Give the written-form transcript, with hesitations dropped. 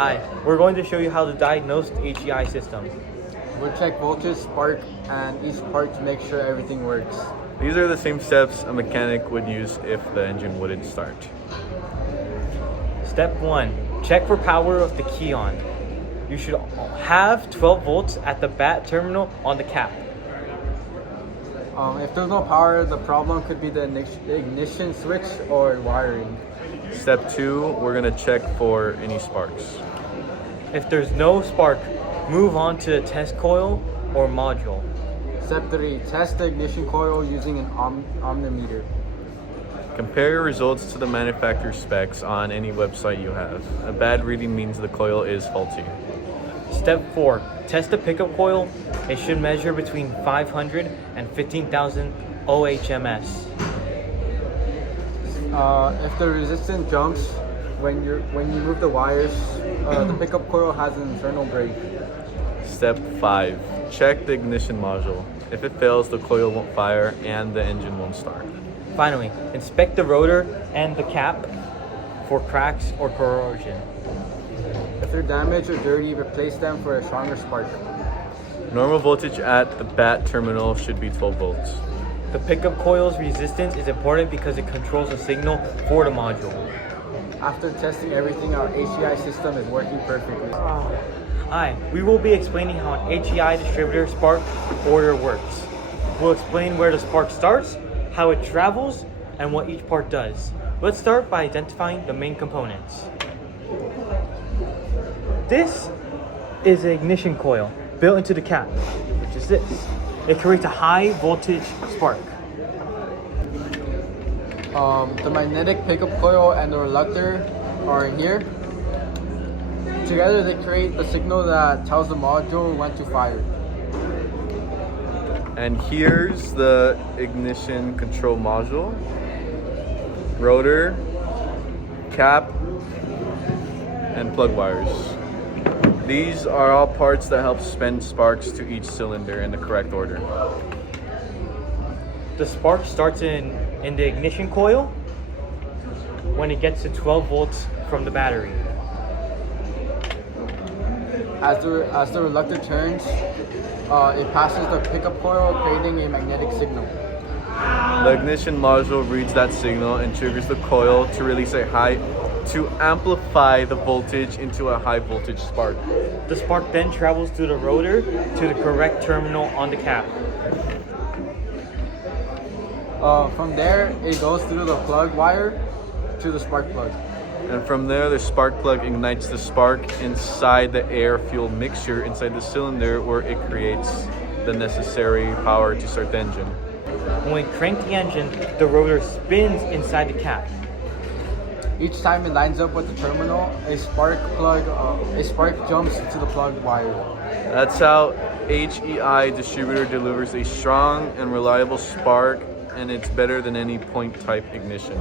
Hi, we're going to show you how to diagnose the HEI system. We'll check voltage, spark, and each part to make sure everything works. These are the same steps a mechanic would use if the engine wouldn't start. Step 1. Check for power of the key on. You should have 12 volts at the bat terminal on the cap. If there's no power, the problem could be the ignition switch or wiring. Step 2, we're going to check for any sparks. If there's no spark, move on to the test coil or module. Step 3. Test the ignition coil using an ohmmeter. Compare your results to the manufacturer specs on any website you have. A bad reading means the coil is faulty. Step 4. Test the pickup coil. It should measure between 500 and 15,000 ohms. If the resistance jumps when you move the wires, the pickup coil has an internal brake. Step 5. Check the ignition module. If it fails, the coil won't fire and the engine won't start. Finally, inspect the rotor and the cap for cracks or corrosion. If they're damaged or dirty, replace them for a stronger spark. Normal voltage at the bat terminal should be 12 volts. The pickup coil's resistance is important because it controls the signal for the module. After testing everything, our HEI system is working perfectly. Hi, we will be explaining how an HEI distributor spark order works. We'll explain where the spark starts, how it travels, and what each part does. Let's start by identifying the main components. This is the ignition coil built into the cap, which is this. It creates a high voltage spark. The magnetic pickup coil and the reluctor are in here. Together they create the signal that tells the module when to fire. And here's the ignition control module, rotor, cap, and plug wires. These are all parts that help spend sparks to each cylinder in the correct order. The spark starts in the ignition coil when it gets to 12 volts from the battery. As the reluctor turns, it passes the pickup coil, creating a magnetic signal. The ignition module reads that signal and triggers the coil to release to amplify the voltage into a high voltage spark. The spark then travels through the rotor to the correct terminal on the cap. From there, it goes through the plug wire to the spark plug. And from there, the spark plug ignites the spark inside the air-fuel mixture inside the cylinder, where it creates the necessary power to start the engine. When we crank the engine, the rotor spins inside the cap. Each time it lines up with the terminal, a spark jumps to the plug wire. That's how HEI distributor delivers a strong and reliable spark, and it's better than any point type ignition.